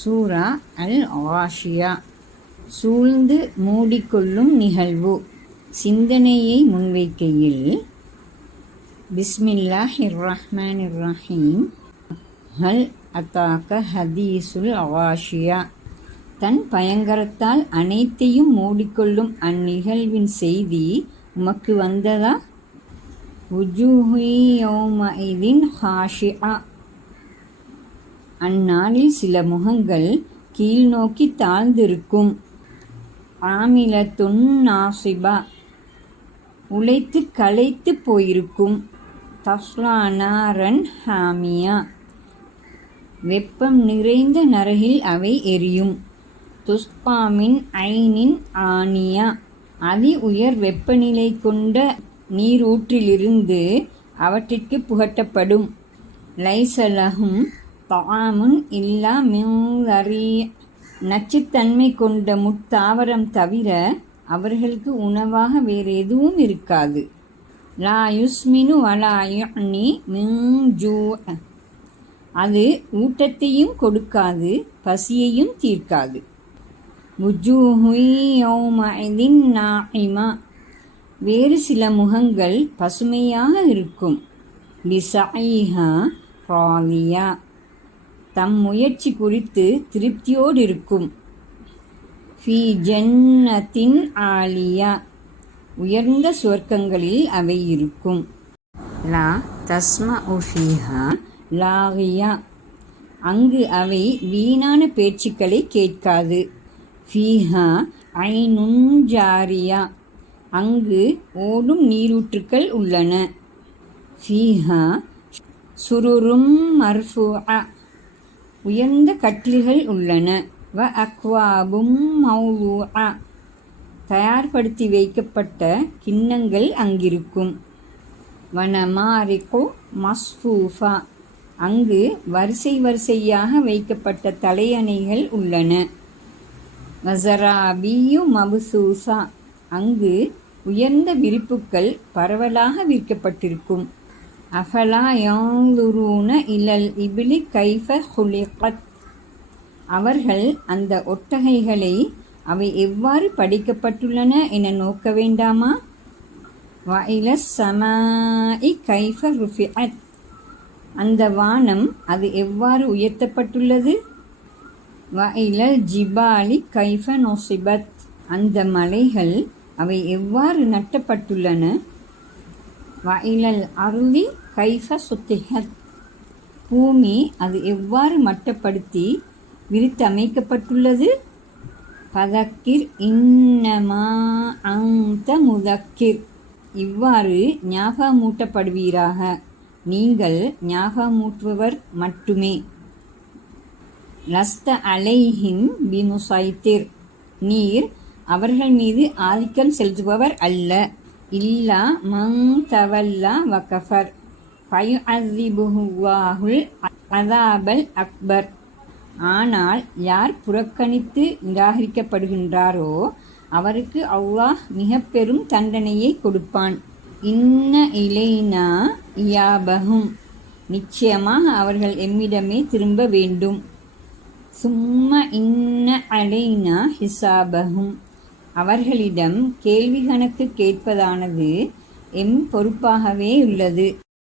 சூரா அல் Asia சூழ்ந்து மூடிக்கொள்ளும் நிகழ்வு. சிந்தனையை முன்வைக்கையில் பிஸ்மில்லாஹ் இர்ரஹ்மான் இர்ரஹீம் ஹல் அத்தாக்க ஹதீசுல் அவாஷியா தன் பயங்கரத்தால் அனைத்தையும் மூடிக்கொள்ளும் அந்நிகழ்வின் செய்தி உமக்கு வந்ததா? உஜூஹியோமின் ஹாஷியா அந்நாளில் சில முகங்கள் கீழ்நோக்கி தாழ்ந்திருக்கும். ஆமிலத்துன் நாசிபா உழைத்து களைத்து போயிருக்கும். தஸ்லானாரன் ஹாமியா வெப்பம் நிறைந்த நரகில் அவை எரியும். துஸ்பாமின் ஐனின் ஆனியா அதி உயர் வெப்பநிலை கொண்ட நீரூற்றிலிருந்து அவற்றிற்கு புகட்டப்படும். லைசலகும் தாமுன் இல்லா மிங்கறி நச்சுத்தன்மை கொண்ட முத்தாவரம் தவிர அவர்களுக்கு உணவாக வேறு எதுவும் இருக்காது. லா யுஸ்மினு வலா யுனி மிஞ்சூ அது ஊட்டத்தையும் கொடுக்காது பசியையும் தீர்க்காது. வேறு சில முகங்கள் பசுமையாக இருக்கும். லிசாயிஹா ராலியா. தம் முயற்சி குறித்து திருப்தியோடு இருக்கும் ஃபி ஜன்னத்தின் ஆலியா. உயர்ந்த சுவர்க்கங்களில் அவை இருக்கும். லா தஸ்மா உஃபிஹா லாகியா. அங்கு அவை வீணான பேச்சுக்களை கேட்காது. ஃபீஹா ஐநுஞ்சாரியா அங்கு ஓடும் நீரூற்றுக்கள் உள்ளன. ஃபீஹா சுருரும் மர்ஃபுஆ. உயர்ந்த கட்டில்கள் உள்ளன. வ அக்வாபும் மௌலூஆ தயார்படுத்தி வைக்கப்பட்ட கிண்ணங்கள் அங்கிருக்கும். வனமாரிகோ மஸ்ஃபூஃபா. அங்கு வரிசை வரிசையாக வைக்கப்பட்ட தலையணைகள் உள்ளன. வசராபியு மபுசூசா. அங்கு உயர்ந்த விரிப்புக்கள் பரவலாக விற்கப்பட்டிருக்கும். அஃபலாயாங்லுரூன இலல் இபிலி கைஃப ஹுலிகத். அவர்கள் அந்த ஒட்டகைகளை அவை எவ்வாறு படிக்கப்பட்டுள்ளன என நோக்க வேண்டாமா? வயல சமாஇ கைஃப ருஃபிஅத். அந்த வானம் அது எவ்வாறு உயர்த்தப்பட்டுள்ளது? வயலல் ஜிபாலி கைஃப நோசிபத். அந்த மலைகள் அவை எவ்வாறு நட்டப்பட்டுள்ளன? வயலல் அருளி கைஃப சுத்திஹத். பூமி அது எவ்வாறு மட்டப்படுத்தி விரித்து அமைக்கப்பட்டுள்ளது பதக்கிர் இன்னமா அந்த முதக்கிர். இவ்வாறு ஞாபகமூட்டப்படுவீராக. நீங்கள் ஞாபகமூட்டுபவர் மட்டுமே. லஸ்த அலைஹிம் பிமுசைத்திர். நீர் அவர்கள் மீது ஆதிக்கம் செலுத்துபவர் அல்ல. இல்லா மங் தவல்லா வகஃபர். ஃபயுஅதிபுஹுவாஹுல் அதாபல் அக்பர். ஆனால் யார் புறக்கணித்து நிராகரிக்கப்படுகின்றாரோ அவருக்கு அல்லாஹ் மிக பெரும் தண்டனையை கொடுப்பான். இன்ன இலைனா இயாபகும் நிச்சயமாக அவர்கள் எம்மிடமே திரும்ப வேண்டும். சும்மா இன்ன அலைனா ஹிசாபகும் அவர்களிடம் கேள்வி கணக்கு கேட்பதானது எம் பொறுப்பாகவே உள்ளது.